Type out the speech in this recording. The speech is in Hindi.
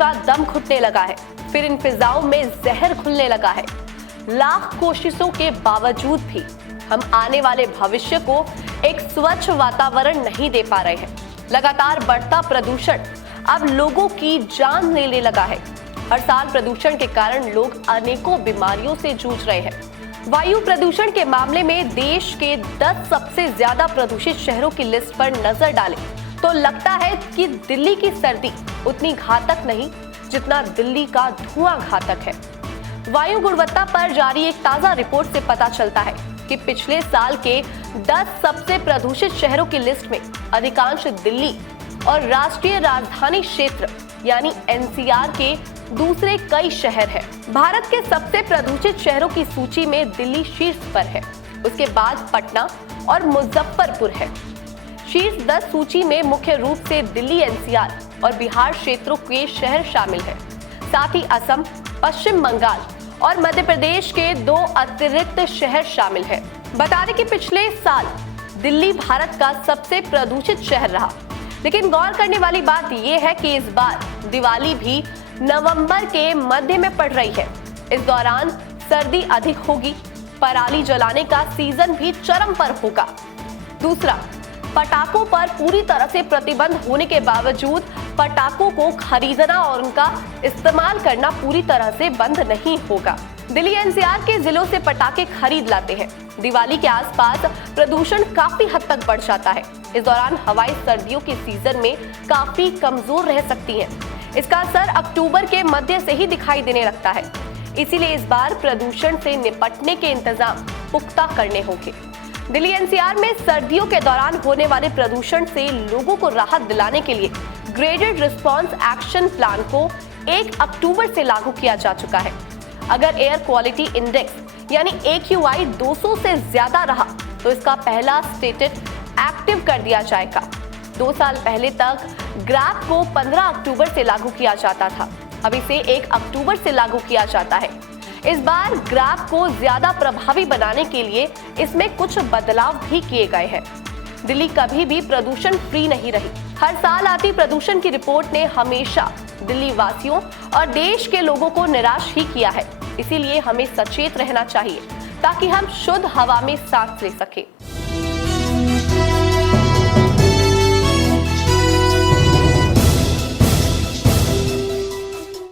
का दम घुटने लगा है, फिर इन फिजाओं में जहर घुलने लगा है। लाख कोशिशों के बावजूद भी हम आने वाले भविष्य को एक स्वच्छ वातावरण नहीं दे पा रहे हैं। लगातार बढ़ता प्रदूषण अब लोगों की जान लेने लगा है। हर साल प्रदूषण के कारण लोग अनेकों बीमारियों से जूझ रहे हैं। वायु प्रदूषण के मामले में देश के 10 सबसे ज्यादा प्रदूषित शहरों की लिस्ट पर नजर डालें तो लगता है कि दिल्ली की सर्दी उतनी घातक नहीं जितना दिल्ली का धुआं घातक है। वायु गुणवत्ता पर जारी एक ताजा रिपोर्ट से पता चलता है कि पिछले साल के 10 सबसे प्रदूषित शहरों की लिस्ट में अधिकांश दिल्ली और राष्ट्रीय राजधानी क्षेत्र यानी एनसीआर के दूसरे कई शहर हैं। भारत के सबसे प्रदूषित शहरों की सूची में दिल्ली शीर्ष पर है, उसके बाद पटना और मुजफ्फरपुर है। शीर्ष 10 सूची में मुख्य रूप से दिल्ली एनसीआर और बिहार क्षेत्रों के शहर शामिल हैं। साथ ही असम, पश्चिम बंगाल और मध्य प्रदेश के 2 अतिरिक्त शहर शामिल हैं। बता दें कि पिछले साल दिल्ली भारत का सबसे प्रदूषित शहर रहा, लेकिन गौर करने वाली बात यह है कि इस बार दिवाली भी नवंबर के मध्य में पड़ रही है। इस दौरान सर्दी अधिक होगी, पराली जलाने का सीजन भी चरम पर होगा। दूसरा, पटाखों पर पूरी तरह से प्रतिबंध होने के बावजूद पटाखों को खरीदना और उनका इस्तेमाल करना पूरी तरह से बंद नहीं होगा। दिल्ली एनसीआर के जिलों से पटाखे खरीद लाते हैं। दिवाली के आसपास प्रदूषण काफी हद तक बढ़ जाता है। इस दौरान हवाएं सर्दियों के सीजन में काफी कमजोर रह सकती हैं। इसका असर अक्टूबर के मध्य से ही दिखाई देने लगता है। इसीलिए इस बार प्रदूषण से निपटने के इंतजाम पुख्ता करने होंगे। दिल्ली एनसीआर में सर्दियों के दौरान होने वाले प्रदूषण से लोगों को राहत दिलाने के लिए ग्रेडेड रिस्पांस एक्शन प्लान को 1 अक्टूबर से लागू किया जा चुका है। अगर एयर क्वालिटी इंडेक्स यानी AQI 200 से ज्यादा रहा तो इसका पहला स्टेटस एक्टिव कर दिया जाएगा। 2 साल पहले तक ग्रैप को 15 अक्टूबर से लागू किया जाता था, अब इसे 1 अक्टूबर से लागू किया जाता है। इस बार ग्रैप को ज्यादा प्रभावी बनाने के लिए इसमें कुछ बदलाव भी किए गए हैं। दिल्ली कभी भी प्रदूषण फ्री नहीं रही। हर साल आती प्रदूषण की रिपोर्ट ने हमेशा दिल्ली वासियों और देश के लोगों को निराश ही किया है। इसीलिए हमें सचेत रहना चाहिए ताकि हम शुद्ध हवा में सांस ले सकें।